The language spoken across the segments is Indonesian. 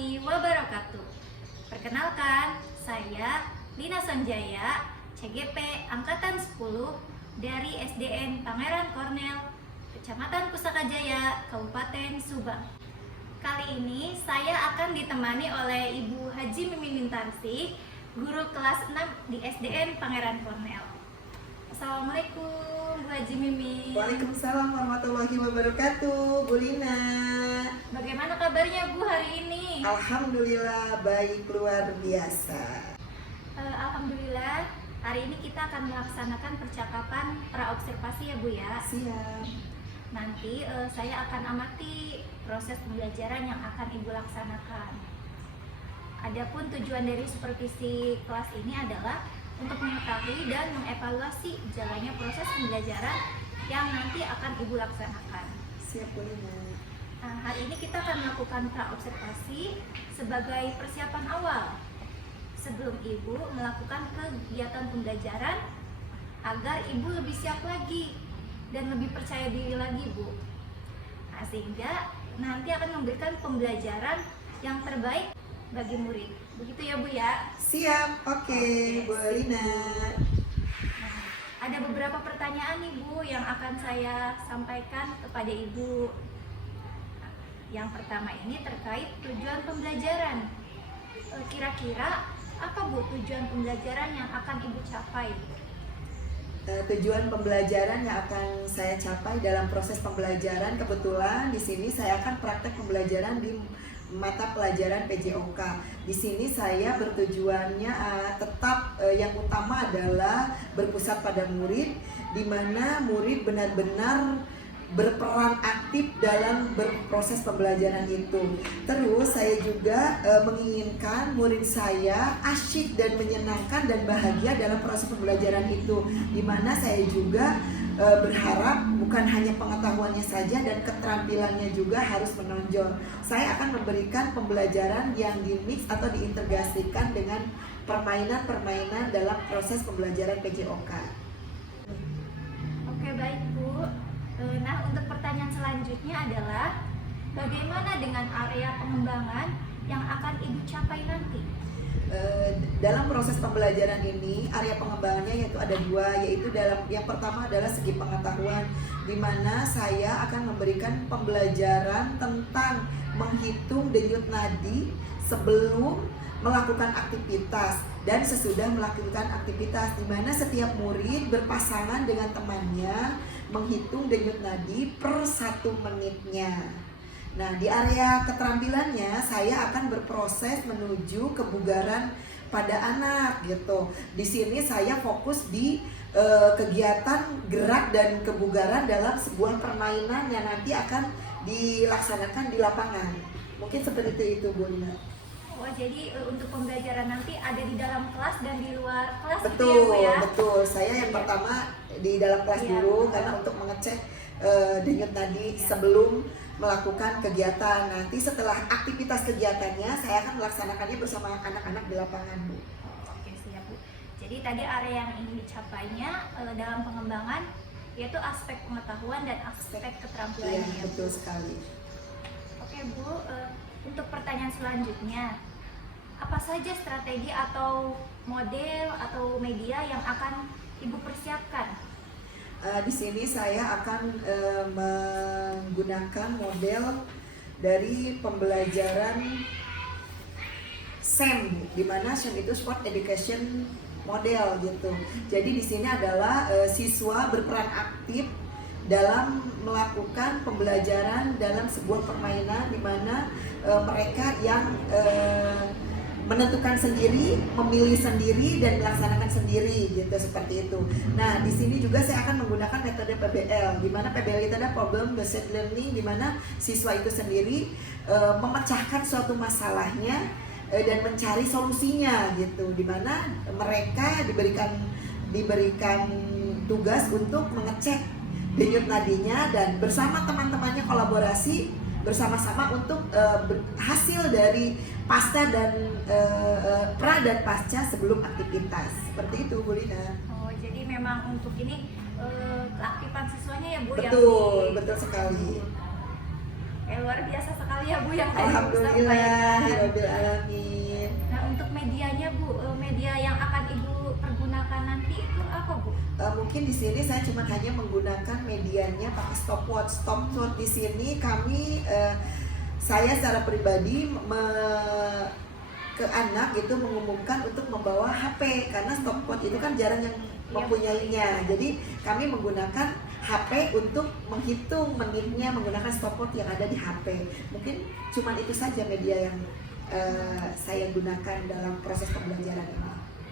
warahmatullahi wabarakatuh. Perkenalkan, saya Lina Sanjaya, CGP Angkatan 10 dari SDN Pangeran Kornel, Kecamatan Pusaka Jaya, Kabupaten Subang. Kali ini saya akan ditemani oleh Ibu Haji Mimin Mintarsih, guru kelas 6 di SDN Pangeran Kornel. Assalamualaikum Bu Haji Mimin. Waalaikumsalam warahmatullahi wabarakatuh, Bu Lina. Bagaimana kabarnya Bu hari ini? Alhamdulillah baik luar biasa. Alhamdulillah, hari ini kita akan melaksanakan percakapan praobservasi ya Bu ya. Siap. Nanti saya akan amati proses pembelajaran yang akan Ibu laksanakan. Adapun tujuan dari supervisi kelas ini adalah untuk mengetahui dan mengevaluasi jalannya proses pembelajaran yang nanti akan Ibu laksanakan. Siap, Bu Lina. Hari ini kita akan melakukan praobservasi sebagai persiapan awal sebelum Ibu melakukan kegiatan pembelajaran agar Ibu lebih siap lagi dan lebih percaya diri lagi, Bu. Sehingga nanti akan memberikan pembelajaran yang terbaik bagi murid. Begitu ya Bu ya? Siap, oke, Bu Lina. Ada beberapa pertanyaan nih Bu yang akan saya sampaikan kepada Ibu. Yang pertama ini terkait tujuan pembelajaran. Kira-kira apa Bu tujuan pembelajaran yang akan Ibu capai? Tujuan pembelajaran yang akan saya capai dalam proses pembelajaran, kebetulan di sini saya akan praktek pembelajaran di mata pelajaran PJOK. Di sini saya bertujuannya tetap yang utama adalah berpusat pada murid, di mana murid benar-benar berperan aktif dalam berproses pembelajaran itu. Terus saya juga menginginkan murid saya asyik dan menyenangkan dan bahagia dalam proses pembelajaran itu, di mana saya juga berharap bukan hanya pengetahuannya saja dan keterampilannya juga harus menonjol. Saya akan memberikan pembelajaran yang dimix atau diintegrasikan dengan permainan-permainan dalam proses pembelajaran PJOK. Oke, baik Bu. Nah, untuk pertanyaan selanjutnya adalah bagaimana dengan area pengembangan yang akan Ibu capai nanti? Dalam proses pembelajaran ini, area pengembangannya yaitu ada dua, yaitu yang pertama adalah segi pengetahuan, di mana saya akan memberikan pembelajaran tentang menghitung denyut nadi sebelum melakukan aktivitas dan sesudah melakukan aktivitas, di mana setiap murid berpasangan dengan temannya menghitung denyut nadi per 1 menitnya. Nah, di area keterampilannya saya akan berproses menuju kebugaran pada anak gitu. Di sini saya fokus di kegiatan gerak dan kebugaran dalam sebuah permainan yang nanti akan dilaksanakan di lapangan. Mungkin seperti itu, Bu Lina. Oh, jadi untuk pembelajaran nanti ada di dalam kelas dan di luar kelas Betul, gitu ya Bu ya? betul. Saya yang pertama di dalam kelas dulu karena untuk mengecek denyut nadi sebelum melakukan kegiatan. Nanti setelah aktivitas kegiatannya saya akan melaksanakannya bersama anak-anak di lapangan, Bu. Oke, siap Bu. Jadi tadi area yang ingin dicapainya dalam pengembangan yaitu aspek pengetahuan dan aspek keterampilan Iya, ya, betul Bu. sekali. Oke Bu, untuk pertanyaan selanjutnya, apa saja strategi atau model atau media yang akan Ibu persiapkan? Di sini saya akan menggunakan model dari pembelajaran SEM, di mana SEM itu Sport Education Model gitu. Jadi di sini adalah siswa berperan aktif dalam melakukan pembelajaran dalam sebuah permainan, di mana mereka yang menentukan sendiri, memilih sendiri dan melaksanakan sendiri gitu, seperti itu. Nah, di sini juga saya akan menggunakan metode PBL, di mana PBL itu ada problem based learning, di mana siswa itu sendiri memecahkan suatu masalahnya dan mencari solusinya gitu, di mana mereka diberikan tugas untuk mengecek denyut nadinya dan bersama teman-temannya kolaborasi bersama-sama untuk hasil dari pasca dan pra dan pasca sebelum aktivitas. Seperti itu, Bu Lina. Oh, jadi memang untuk ini keaktifan siswanya ya Bu? Betul, yang betul sekali. luar biasa sekali ya Bu yang tadi Bu Alhamdulillah, sampaikan. Rabbil Alamin. Nah, untuk medianya Bu, media yang akan Ibu pergunakan nanti itu apa Bu? Mungkin di sini saya cuma hanya menggunakan medianya pakai stopwatch. Stopwatch di sini kami, saya secara pribadi ke anak gitu mengumumkan untuk membawa HP karena stopwatch itu kan jarang yang mempunyainya. Jadi kami menggunakan HP untuk menghitung menitnya menggunakan stopwatch yang ada di HP. Mungkin cuma itu saja media yang saya gunakan dalam proses pembelajaran ini.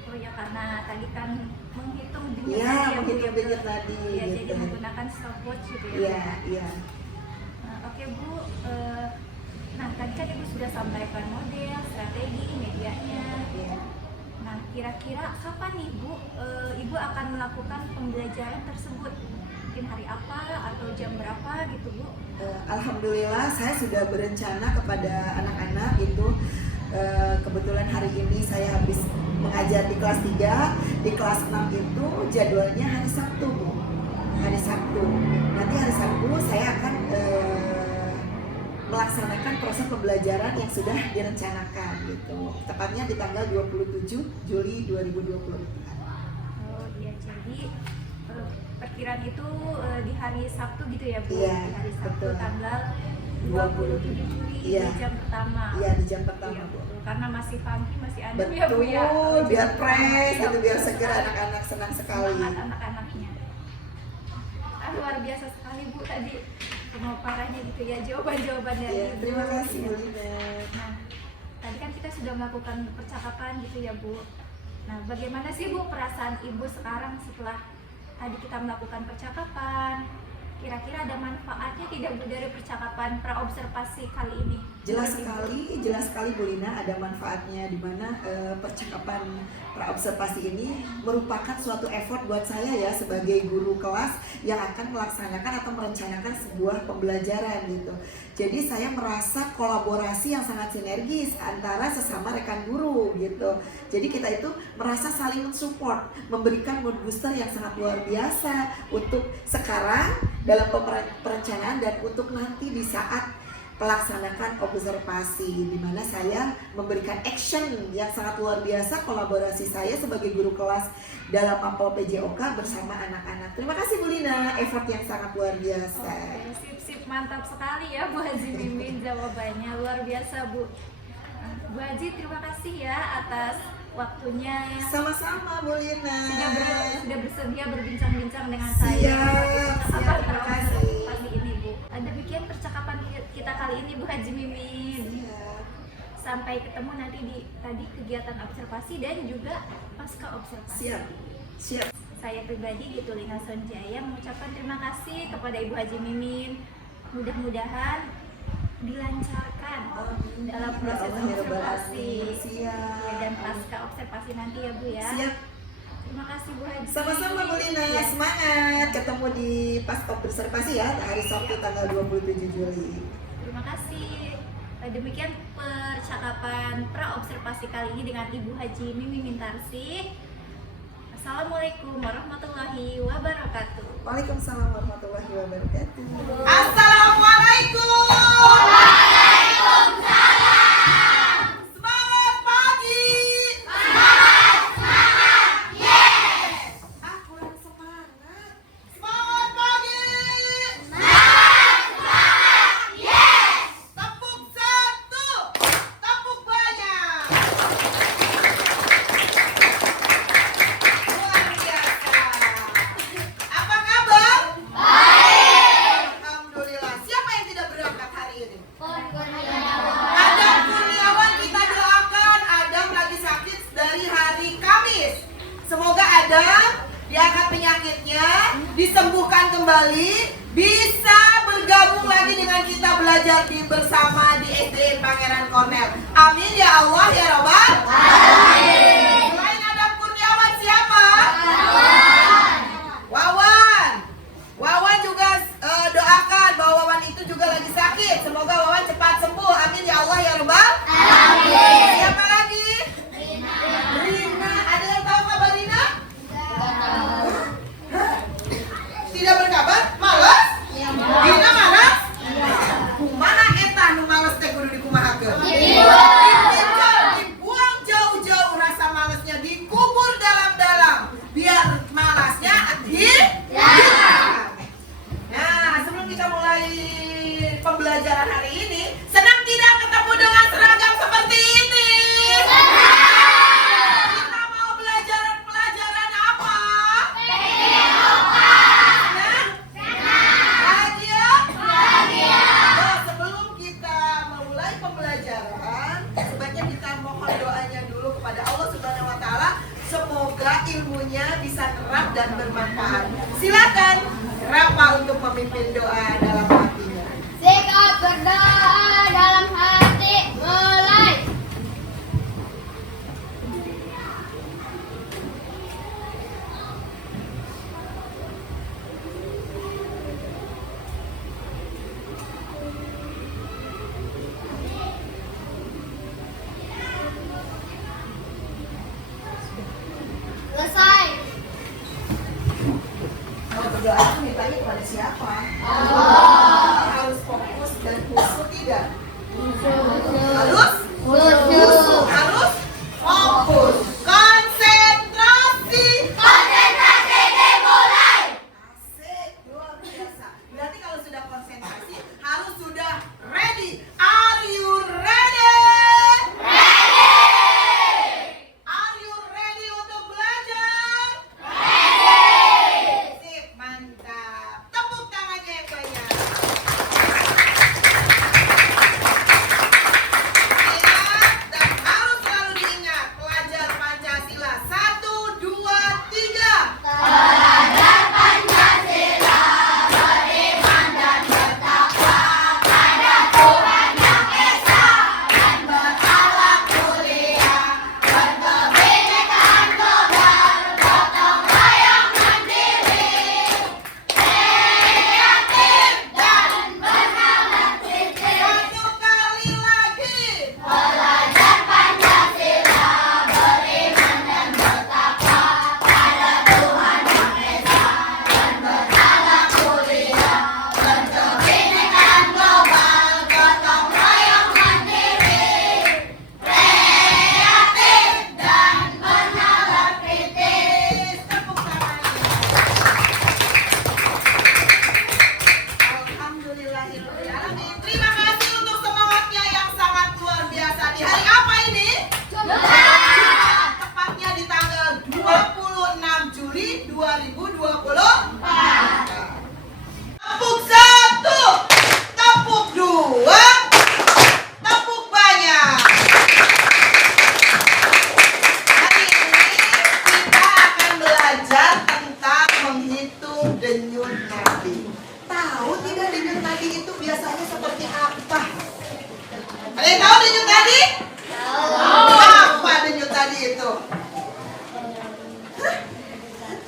Oh ya, karena tadi kan menghitung denyut Iya, tadi ya Bu, menghitung ya, denyut tadi, Iya, gitu. jadi menggunakan stopwatch gitu ya. Iya, iya. Nah, oke Bu, nah tadi kan Ibu sudah sampaikan model, strategi, medianya. Iya. Nah, kira-kira kapan nih Bu, Ibu akan melakukan pembelajaran tersebut? Mungkin hari apa atau jam berapa gitu Bu? Alhamdulillah saya sudah berencana kepada anak-anak itu, kebetulan hari ini saya habis mengajar di kelas 3, di kelas 6 itu jadwalnya hari Sabtu Bu. Hari Sabtu. Nanti hari Sabtu saya akan melaksanakan proses pembelajaran yang sudah direncanakan gitu. Tepatnya di tanggal 27 Juli 2024. Oh iya, jadi perkiraan itu di hari Sabtu gitu ya Bu? Iya, Di hari Sabtu betul. tanggal 27 Juli Iya. di jam pertama. Iya, di jam pertama Iya, Bu. betul. Karena masih pagi, masih adem ya Bu Betul, ya. biar fresh Iya, gitu, biar betul segar, sekali. anak-anak senang sekali. Semangat anak-anaknya. Luar biasa sekali Bu tadi pemaparannya gitu ya, jawaban-jawaban dari Iya, Ibu. terima kasih Iya. Bu Lina. Nah, tadi kan kita sudah melakukan percakapan gitu ya Bu. Nah, bagaimana sih Bu perasaan Ibu sekarang setelah tadi kita melakukan percakapan? Kira-kira ada manfaatnya tidak Bu dari percakapan praobservasi kali ini? Jelas Buat Ibu? sekali Bu Lina, ada manfaatnya di mana percakapan praobservasi ini merupakan suatu effort buat saya ya sebagai guru kelas yang akan melaksanakan atau merencanakan sebuah pembelajaran gitu. Jadi saya merasa kolaborasi yang sangat sinergis antara sesama rekan guru gitu. Jadi kita itu merasa saling mensupport, memberikan mood booster yang sangat luar biasa untuk sekarang dalam perencanaan dan untuk nanti di saat melaksanakan observasi, di mana saya memberikan action yang sangat luar biasa kolaborasi saya sebagai guru kelas dalam Mapel PJOK bersama anak-anak. Terima kasih Bu Lina, effort yang sangat luar biasa. Oke, sip-sip, mantap sekali ya Bu Haji Mimin jawabannya, luar biasa Bu. Bu Haji, terima kasih ya atas waktunya. Sama-sama Bu Lina. Sudah bersedia berbincang-bincang dengan Siap, saya. siap, terima kasih. Pagi ini Bu. Demikian percakapan kita kali ini Bu Haji Mimin. Siap. Sampai ketemu nanti di tadi kegiatan observasi dan juga pasca observasi. Siap. Siap. Saya pribadi gitu Lina Sonjaya mengucapkan terima kasih kepada Ibu Haji Mimin. Mudah-mudahan dilancarkan dalam proses Ya Allah, ya Rabbal observasi Alamin. Siap. ya, dan pasca observasi nanti ya Bu ya. Siap. Terima kasih Bu Haji. Sama-sama Bu Lina, Ya. semangat ketemu di pas observasi ya hari Sabtu tanggal 27 Juli. Terima kasih. Demikian percakapan pra-observasi kali ini dengan Ibu Haji Mimi Mintarsi. Assalamualaikum warahmatullahi wabarakatuh. Waalaikumsalam warahmatullahi wabarakatuh. Assalamualaikum. Semangat pagi. Aku yang semangat. Semangat pagi. Tepuk satu, tepuk banyak. Luar biasa. Apa kabar? Alhamdulillah. Siapa yang tidak berangkat hari ini? Adam Kurniawan kita doakan. Adam lagi sakit dari hari Kamis. Semoga Adam diangkat penyakitnya, disembuhkan kembali, bisa bergabung lagi dengan kita belajar bersama di SDN Pangeran Cornel. Amin ya Allah ya Rabbal Alamin. Selain Adam Kurniawan siapa? Wawan. Wawan juga doakan bahwa Wawan itu juga lagi sakit. Semoga Wawan cepat sembuh. Amin ya Allah ya Rabbal Alamin. Siapa lagi? Rina. Ada yang tahu kabar Rina? Tidak berkabar? Malas? Rina malas? Mana memimpin doa dalam hatinya. Sikap berdoa dalam hati mulai. Selesai. Kalau berdoa itu mintanya kepada siapa? Harus fokus dan khusyuk tidak? Harus Khusyuk. harus fokus, konsentrasi. Dimulai. Asik, luar biasa. Berarti kalau sudah konsentrasi harus sudah ready. Are you ready? Are you ready untuk belajar? Sip, mantap. Tepuk tangannya yang banyak. Ingat dan harus selalu diingat, pelajar Pancasila 1, 2, 3. Belajar Pancasila beriman dan bertakwa pada Tuhan Yang Esa dan berakhlak mulia, berkebinekaan global, gotong royong mandiri, kreatif dan bernalar kritis. Satu kali lagi. Belajar Pancasila beriman dan bertakwa pada Tuhan Yang Esa dan berakhlak mulia, berkebinekaan global, gotong royong mandiri, kreatif dan bernalar kritis. Tepuk tangannya. Alhamdulillahirrahmanirrahim. Terima kasih untuk semangatnya yang sangat luar biasa. Di hari apa ini? Tepatnya di tanggal 26 Juli 2024. Tepuk 1, tepuk 2, tepuk banyak. Hari ini kita akan belajar tentang menghitung denyut nadi. Tahu tidak denyut nadi itu biasanya seperti apa? Ada yang tahu denyut nadi? Apa denyut nadi itu? Hah?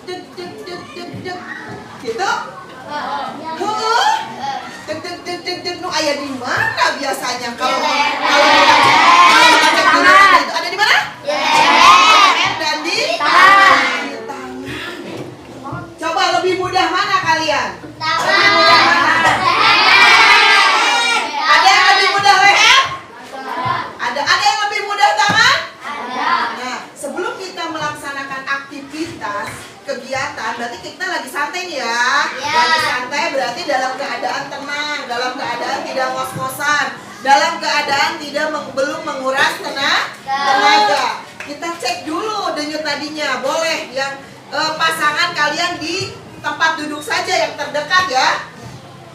Deg deg deg deg deg. Gitu? Huh? Deg deg deg deg deg. Nu aya di mana biasanya kalau kita cek denyut nadi itu ada di mana? Leher dan di tangan. Coba lebih mudah mana kalian? Ada yang lebih mudah leher? Ada yang lebih mudah tangan? Nah, sebelum kita melaksanakan aktivitas kegiatan, berarti kita lagi santai nih ya. Lagi santai berarti dalam keadaan tenang, dalam keadaan tidak ngos-ngosan, dalam keadaan belum menguras tenaga. Kita cek dulu denyut nadinya. Boleh yang pasangan kalian di tempat duduk saja yang terdekat ya.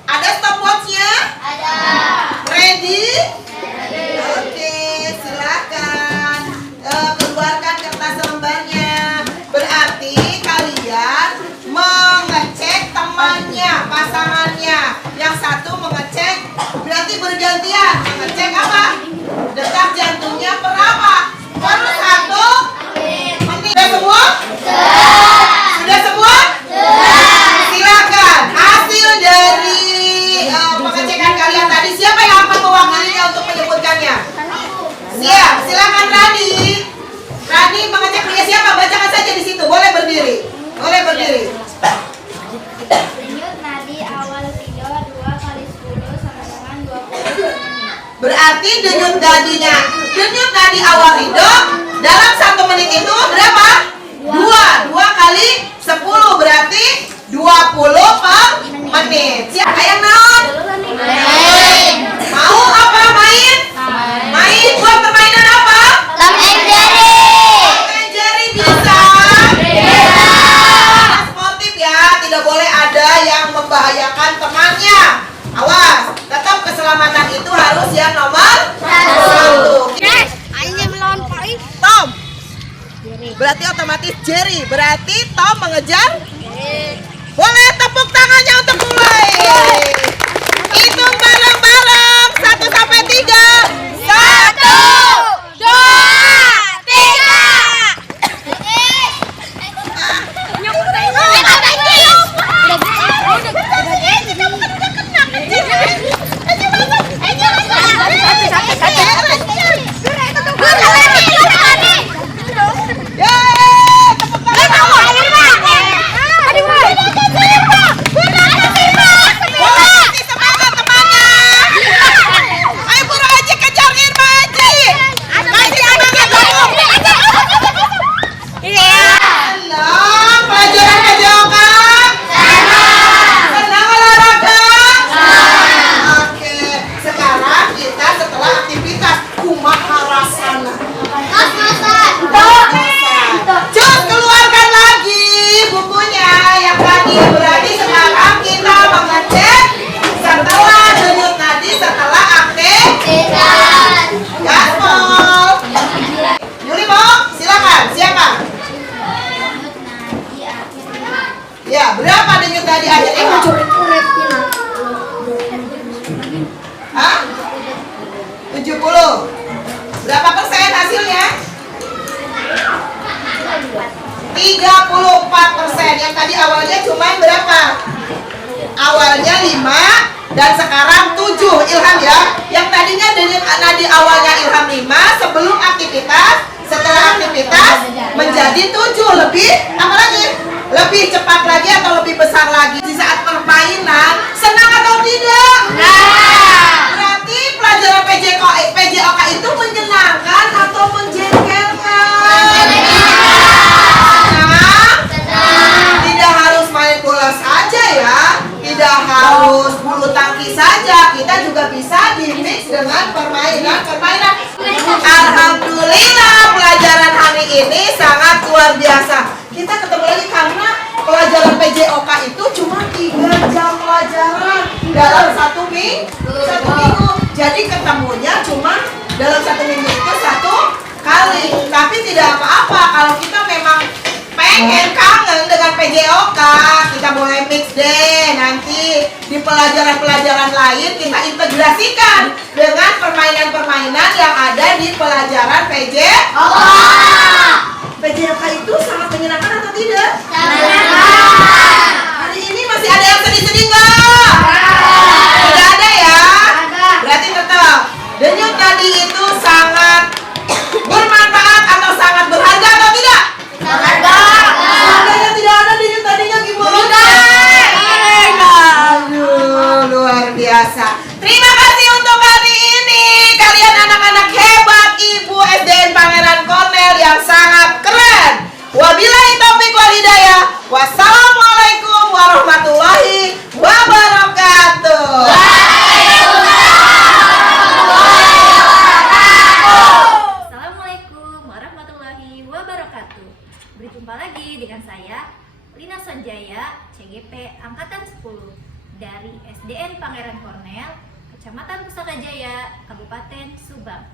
Ada stopwatchnya? Ready? Oke, silakan. Keluarkan kertas lembarnya. Berarti kalian mengecek temannya, pasangannya. Yang satu mengecek, berarti bergantian. Mengecek apa? Detak jantungnya berapa? Baru 1 menit. Sudah semua? Sudah semua? Silakan. Hasil dari pengecekan kalian tadi, siapa yang akan mewakilinya untuk menyebutkannya? Siap, silakan Rani. Rani mengecek punya siapa? Bacakan saja di situ. Boleh berdiri. Boleh berdiri. Denyut nadi awal ridho 2 kali 10 sama dengan 20 menit. Berarti denyut nadi awal ridho dalam 1 menit itu berapa? 2 kali 10 berarti 20 per menit. Siap, ayang naon? Mau apa main? Main buat permainan apa? Tom and Jerry bisa? Sportif ya, tidak boleh ada yang membahayakan temannya. Awas, tetap keselamatan itu harus yang nomor 1. Tom. Berarti otomatis Jerry. Berarti Tom mengejar. Boleh tepuk tangannya untuk mulai. Hitung bareng-bareng 1 sampai 3. 1, 2, 70. Berapa persen hasilnya? 34%. Yang tadi awalnya cuma berapa? Awalnya 5 dan sekarang 7. Ilham ya. Yang tadinya di awalnya Ilham 5 sebelum aktivitas, setelah aktivitas menjadi 7. Lebih apa lagi? Lebih cepat lagi atau lebih besar lagi? Di saat permainan senang atau tidak? Berarti pelajaran PJOK itu menyenangkan atau menjengkelkan? Tidak harus main bola saja ya, tidak harus bulu tangkis saja, kita juga bisa di-mix dengan permainan. Alhamdulillah pelajaran hari ini sangat luar biasa. Kita ketemu lagi karena pelajaran PJOK itu cuma 3 jam pelajaran dalam satu minggu. Jadi ketemunya cuma dalam 1 minggu itu 1 kali. Tapi tidak apa-apa kalau kita memang pengen kangen dengan PJOK, kita boleh mix deh. Nanti di pelajaran-pelajaran lain kita integrasikan dengan permainan-permainan yang ada di pelajaran PJOK. PJOK itu sangat menyenangkan atau tidak? Hari ini masih ada yang sedih-sedih nggak? Tidak ada ya? Berarti tetap denyut tadi itu sangat bermanfaat atau sangat berharga atau tidak? Seandainya tidak ada denyut tadinya gimana? Aduh, luar biasa. Terima kasih untuk hari ini. Kalian anak-anak hebat Ibu SDN Pangeran Cornel yang sangat keren. Wabillahi taufiq wal hidayah. Wassalamualaikum warahmatullahi wabarakatuh. Assalamualaikum warahmatullahi wabarakatuh. Berjumpa lagi dengan saya Lina Sanjaya, CGP Angkatan 10 dari SDN Pangeran Cornel, Kecamatan Pusaka Jaya, Kabupaten Subang.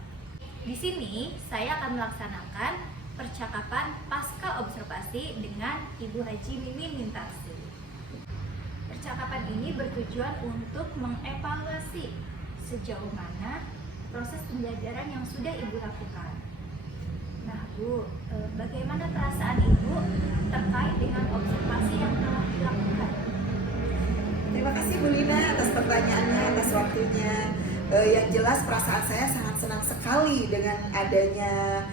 Di sini saya akan melaksanakan percakapan pasca observasi dengan Ibu Haji Mimin Mintarsi. Percakapan ini bertujuan untuk mengevaluasi sejauh mana proses pembelajaran yang sudah Ibu lakukan. Nah Bu, bagaimana perasaan Ibu terkait dengan observasi yang telah dilakukan? Terima kasih Bu Lina atas pertanyaannya, atas waktunya. Yang jelas perasaan saya sangat senang sekali dengan adanya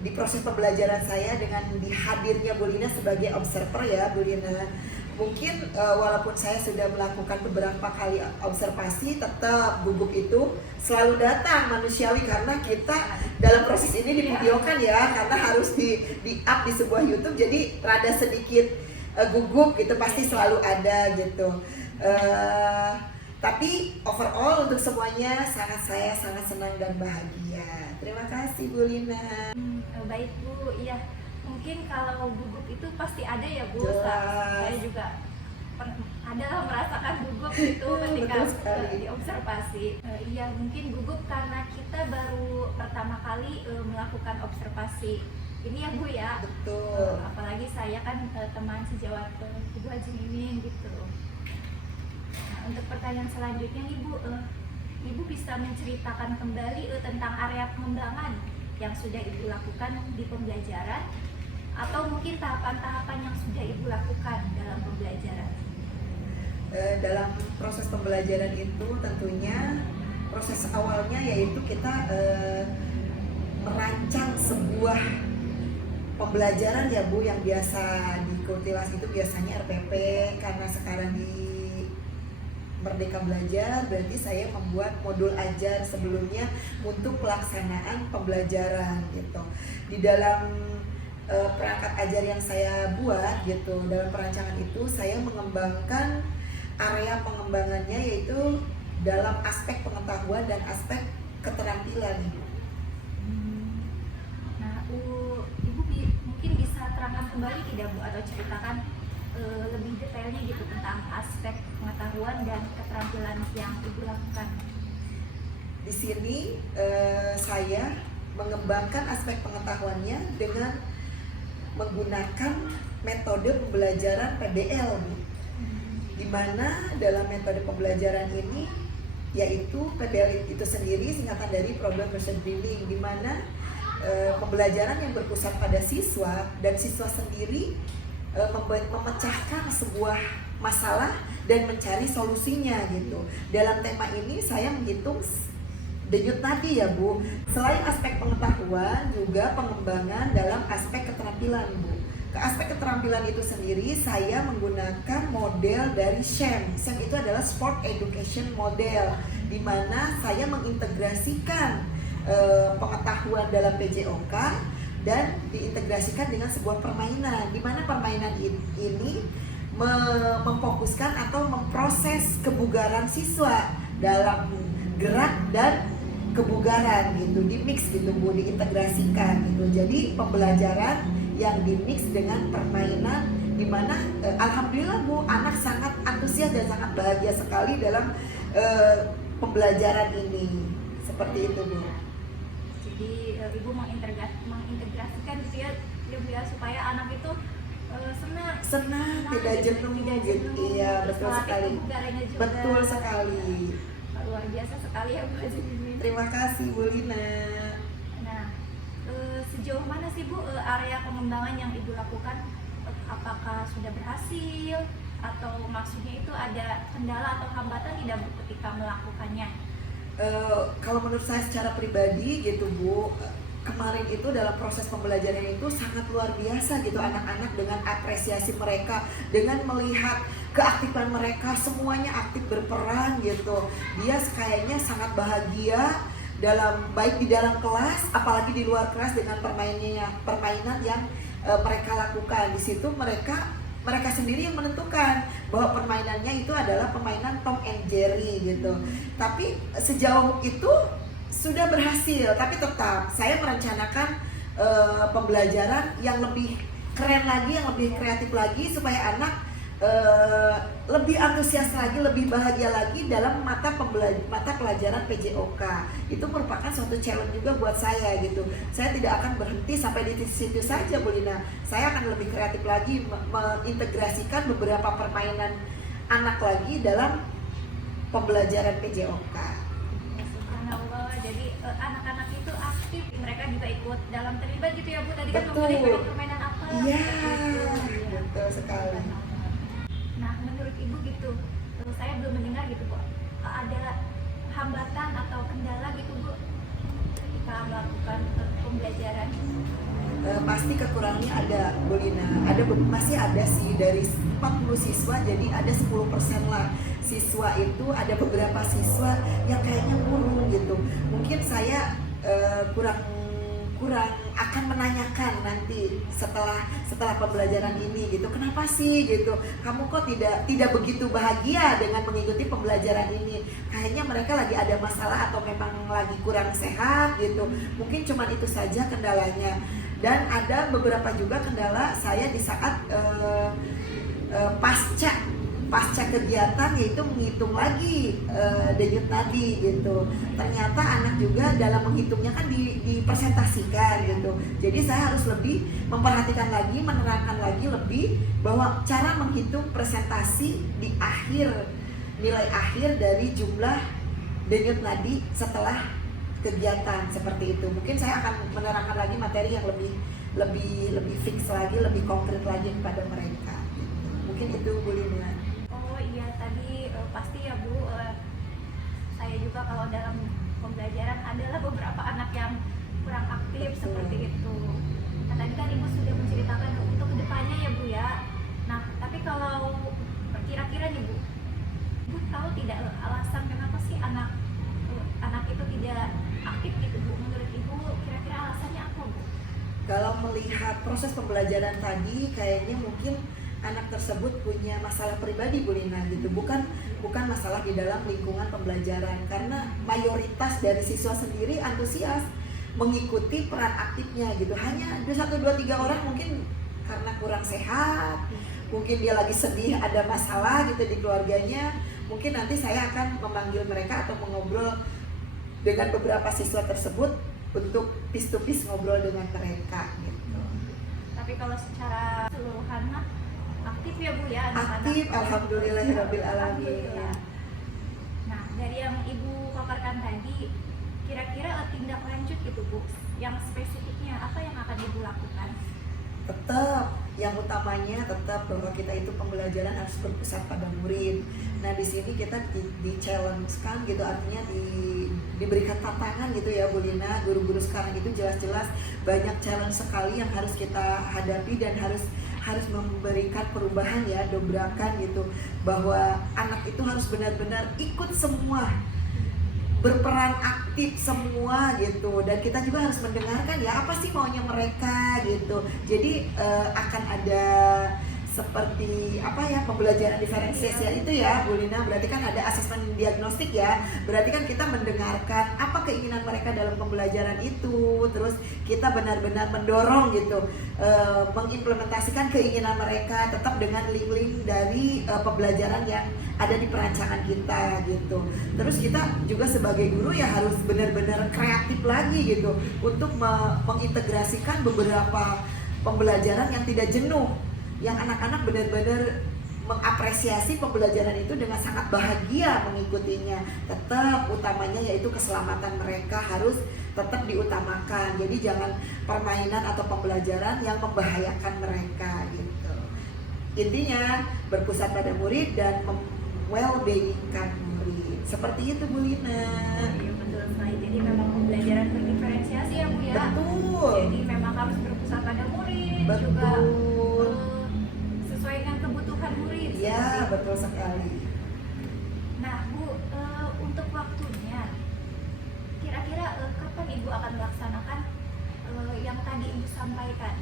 di proses pembelajaran saya dengan dihadirnya Bu Lina sebagai observer ya Bu Lina. Mungkin walaupun saya sudah melakukan beberapa kali observasi, tetap gugup itu selalu datang manusiawi karena kita dalam proses ini divideokan ya, karena harus di-up di sebuah YouTube, jadi rada sedikit gugup gitu pasti selalu ada gitu. Tapi overall untuk semuanya saya sangat senang dan bahagia. Terima kasih Bu Lina. Baik Bu, iya mungkin kalau gugup itu pasti ada ya Bu. Jelas. Saya juga ada merasakan gugup itu ketika diobservasi. Iya mungkin gugup karena kita baru pertama kali melakukan observasi ini ya Bu ya. Betul. Apalagi saya kan teman sejawat Ibu Haji Mimin gitu. Nah, untuk pertanyaan selanjutnya Ibu, Ibu bisa menceritakan kembali tentang area pengembangan yang sudah Ibu lakukan di pembelajaran atau mungkin tahapan-tahapan yang sudah Ibu lakukan dalam pembelajaran. Dalam proses pembelajaran itu tentunya proses awalnya yaitu kita merancang sebuah pembelajaran ya Bu, yang biasa di Kurtilas itu biasanya RPP, karena sekarang di Merdeka Belajar berarti saya membuat modul ajar sebelumnya untuk pelaksanaan pembelajaran gitu. Di dalam perangkat ajar yang saya buat gitu, dalam perancangan itu saya mengembangkan area pengembangannya yaitu dalam aspek pengetahuan dan aspek keterampilan. Nah, Ibu mungkin bisa terangkan kembali tidak Bu, atau ceritakan lebih detailnya gitu tentang aspek pengetahuan dan keterampilan yang Ibu lakukan. Di sini saya mengembangkan aspek pengetahuannya dengan menggunakan metode pembelajaran PBL, di mana dalam metode pembelajaran ini yaitu PBL itu sendiri singkatan dari Problem Based Learning, di mana pembelajaran yang berpusat pada siswa dan siswa sendiri memecahkan sebuah masalah dan mencari solusinya gitu. Dalam tema ini saya menghitung denyut tadi ya Bu. Selain aspek pengetahuan juga pengembangan dalam aspek keterampilan Bu. Ke aspek keterampilan itu sendiri saya menggunakan model dari SEM. SEM itu adalah Sport Education Model, di mana saya mengintegrasikan pengetahuan dalam PJOK dan diintegrasikan dengan sebuah permainan, di mana permainan ini memfokuskan atau memproses kebugaran siswa dalam gerak dan kebugaran gitu, di mix gitu Bu, diintegrasikan gitu. Jadi pembelajaran yang di mix dengan permainan, di mana alhamdulillah Bu, anak sangat antusias dan sangat bahagia sekali dalam pembelajaran ini. Seperti itu Bu. Jadi Ibu mengintegrasikan gitu ya, supaya anak itu senang, tidak jenuh gitu. Iya, betul sekali. Betul sekali. Luar biasa sekali ya Bu ini. Terima kasih Bu Lina. Nah, sejauh mana sih Bu area pengembangan yang Ibu lakukan? Apakah sudah berhasil atau maksudnya itu ada kendala atau hambatan tidak Bu ketika melakukannya? Kalau menurut saya secara pribadi gitu Bu, kemarin itu dalam proses pembelajaran itu sangat luar biasa gitu, anak-anak dengan apresiasi mereka, dengan melihat keaktifan mereka, semuanya aktif berperan gitu. Dia kayaknya sangat bahagia baik di dalam kelas, apalagi di luar kelas dengan permainan yang mereka lakukan. Di situ mereka sendiri yang menentukan bahwa permainannya itu adalah permainan Tom and Jerry gitu. Tapi sejauh itu sudah berhasil, tapi tetap saya merencanakan pembelajaran yang lebih keren lagi, yang lebih kreatif lagi, supaya anak lebih antusias lagi, lebih bahagia lagi dalam mata pelajaran PJOK. Itu merupakan suatu challenge juga buat saya gitu. Saya tidak akan berhenti sampai di situ saja Bu Lina. Saya akan lebih kreatif lagi, mengintegrasikan beberapa permainan anak lagi dalam pembelajaran PJOK. Ya, subhanallah. Jadi anak-anak itu aktif, mereka juga ikut dalam terlibat gitu ya Bu. Tadi kan ngomongin permainan apa? Iya, gitu. betul sekali. Nah, menurut Ibu gitu, saya belum mendengar gitu Bu, ada hambatan atau kendala gitu Bu ketika melakukan pembelajaran? Pasti kekurangannya ada Bu Lina. Masih ada sih, dari 40 siswa jadi ada 10% lah siswa itu, ada beberapa siswa yang kayaknya murung gitu. Mungkin saya kurang akan menanyakan nanti setelah pembelajaran ini gitu, kenapa sih gitu, kamu kok tidak begitu bahagia dengan mengikuti pembelajaran ini, kayaknya mereka lagi ada masalah atau memang lagi kurang sehat gitu. Mungkin cuma itu saja kendalanya. Dan ada beberapa juga kendala saya di saat pasca kegiatan, yaitu menghitung lagi denyut tadi gitu. Ternyata anak juga dalam menghitungnya kan dipresentasikan gitu. Jadi saya harus lebih memperhatikan lagi, menerangkan lagi lebih bahwa cara menghitung presentasi di akhir nilai akhir dari jumlah denyut nadi setelah kegiatan seperti itu. Mungkin saya akan menerangkan lagi materi yang lebih fix lagi, lebih konkret lagi kepada mereka. Mungkin itu Bu Lina. Oh iya, tadi pasti ya Bu, saya juga kalau dalam pembelajaran adalah beberapa anak yang kurang aktif. Betul. Seperti itu. Nah, tadi kan Ibu sudah menceritakan untuk kedepannya ya Bu ya. Nah, tapi kalau kira-kira nih Bu, Ibu tahu tidak alasan kenapa sih anak itu tidak aktif gitu Bu? Menurut Ibu kira-kira alasannya apa Bu? Kalau melihat proses pembelajaran tadi, kayaknya mungkin anak tersebut punya masalah pribadi Bu Lina gitu, bukan masalah di dalam lingkungan pembelajaran, karena mayoritas dari siswa sendiri antusias mengikuti peran aktifnya gitu. Hanya 1, 2, 3 orang mungkin karena kurang sehat, mungkin dia lagi sedih, ada masalah gitu di keluarganya. Mungkin nanti saya akan memanggil mereka atau mengobrol dengan beberapa siswa tersebut untuk piece to piece ngobrol dengan mereka gitu. Tapi kalau secara keseluruhan mah aktif ya Bu ya anak-anak? Aktif, alhamdulillahirabbil alamin. Alhamdulillah. Nah, dari yang Ibu paparkan tadi, kira-kira tindak lanjut gitu Bu, yang spesifiknya apa yang akan Ibu lakukan? Tetap yang utamanya tetap bahwa kita itu pembelajaran harus berpusat pada murid. Nah, di sini kita di challenge-kan gitu, artinya diberikan tantangan gitu ya Bu Lina. Guru-guru sekarang itu jelas-jelas banyak challenge sekali yang harus kita hadapi dan harus memberikan perubahan ya, dobrakan gitu, bahwa anak itu harus benar-benar ikut semua, berperan aktif semua gitu, dan kita juga harus mendengarkan ya apa sih maunya mereka gitu. Jadi akan ada seperti apa ya, pembelajaran diferensiasi itu ya Bu Lina, berarti kan ada asesmen diagnostik ya, berarti kan kita mendengarkan apa keinginan mereka dalam pembelajaran itu, terus kita benar-benar mendorong gitu, mengimplementasikan keinginan mereka tetap dengan link-link dari pembelajaran yang ada di perancangan kita gitu. Terus kita juga sebagai guru ya harus benar-benar kreatif lagi gitu untuk mengintegrasikan beberapa pembelajaran yang tidak jenuh, yang anak-anak benar-benar mengapresiasi pembelajaran itu dengan sangat bahagia mengikutinya. Tetap utamanya yaitu keselamatan mereka harus tetap diutamakan. Jadi jangan permainan atau pembelajaran yang membahayakan mereka gitu. Intinya berpusat pada murid dan well-being-kan murid. Seperti itu Bu Lina. Iya betul sekali. Jadi memang pembelajaran berdiferensiasi ya Bu ya. Betul. Jadi memang harus berpusat pada murid, Betul. juga sesuai dengan kebutuhan murid. Ya, betul sekali. Nah Bu, untuk waktunya, kira-kira kapan Ibu akan melaksanakan yang tadi Ibu sampaikan?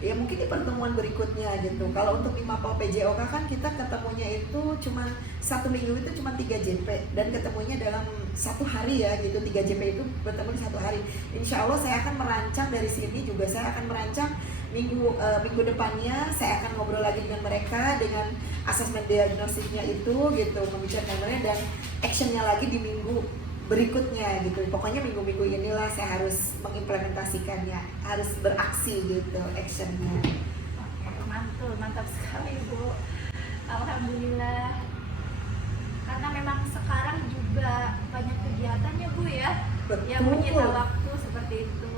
Ya mungkin di pertemuan berikutnya gitu. Kalau untuk IMAPA PJOK kan kita ketemunya itu cuma 1 minggu itu cuma 3 JP, dan ketemunya dalam 1 hari ya gitu. 3 JP itu bertemu di 1 hari. Insya Allah saya akan merancang dari sini juga, saya akan merancang minggu depannya saya akan ngobrol lagi dengan mereka dengan asesmen diagnosisnya itu gitu, membicarakan mereka, dan actionnya lagi di minggu berikutnya gitu. Pokoknya minggu-minggu inilah saya harus mengimplementasikannya, harus beraksi gitu actionnya. Oke, mantap sekali Bu. Alhamdulillah. Karena memang sekarang juga banyak kegiatan ya Bu ya, yang menyita waktu seperti itu.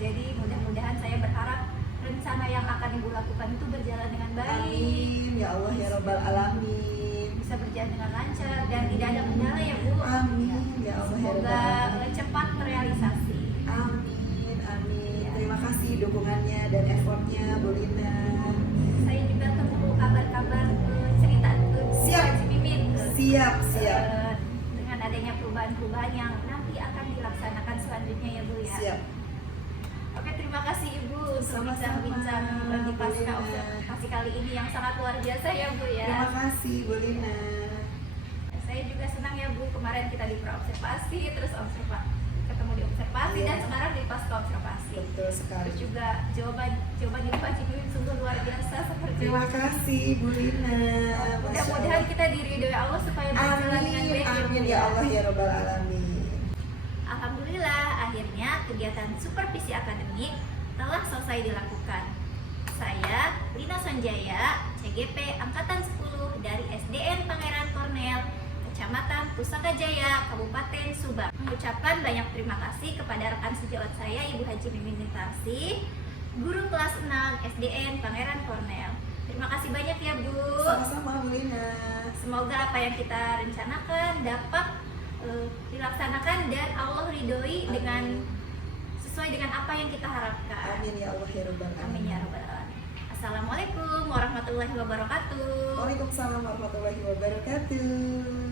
Jadi mudah-mudahan, saya berharap rencana yang akan Ibu lakukan itu berjalan dengan baik. Amin ya Allah ya Rabbal alamin. Bisa berjalan dengan lancar dan tidak ada kendala ya Bu. Amin ya Allah ya Semoga Rabbal alamin. cepat terrealisasi. Amin, amin. Terima kasih dukungannya dan effortnya Bu Lina. Saya juga tunggu kabar-kabar cerita Siap. Si Mimin. Siap. Dengan adanya perubahan-perubahan yang nanti akan dilaksanakan selanjutnya ya Bu ya. Siap. Oke, terima kasih Ibu untuk Sama-sama, bincang-bincang di Bu pasca Lina. observasi kali ini yang sangat luar biasa ya Bu ya. Terima kasih Bu Lina. Saya juga senang ya Bu, kemarin kita di praobservasi, terus ketemu di observasi, Iya. dan sekarang di pasca observasi. Betul sekali. Terus juga jawaban Ibu Haji Mimin sungguh luar biasa seperti Terima kasih Bu Lina. Mudah-mudahan kita diridhoi Allah supaya berjalan dengan Amin, baik amin ya Allah ya Rabbal alamin. Alhamdulillah, akhirnya kegiatan supervisi akademik telah selesai dilakukan. saya Lina Sonjaya, CGP Angkatan 10 dari SDN Pangeran Kornel, Kecamatan Pusaka Jaya, Kabupaten Subang. Mengucapkan banyak terima kasih kepada rekan sejawat saya, Ibu Haji Mimin Nitasi, guru kelas 6 SDN Pangeran Kornel. Terima kasih banyak ya Bu. Sama-sama Bu Lina. Semoga apa yang kita rencanakan dapat dilaksanakan dan Allah ridhoi dengan sesuai dengan apa yang kita harapkan. Amin ya Allah ya Rabbal alamin. Amin ya rabbal alamin. Assalamualaikum warahmatullahi wabarakatuh. Waalaikumsalam warahmatullahi wabarakatuh.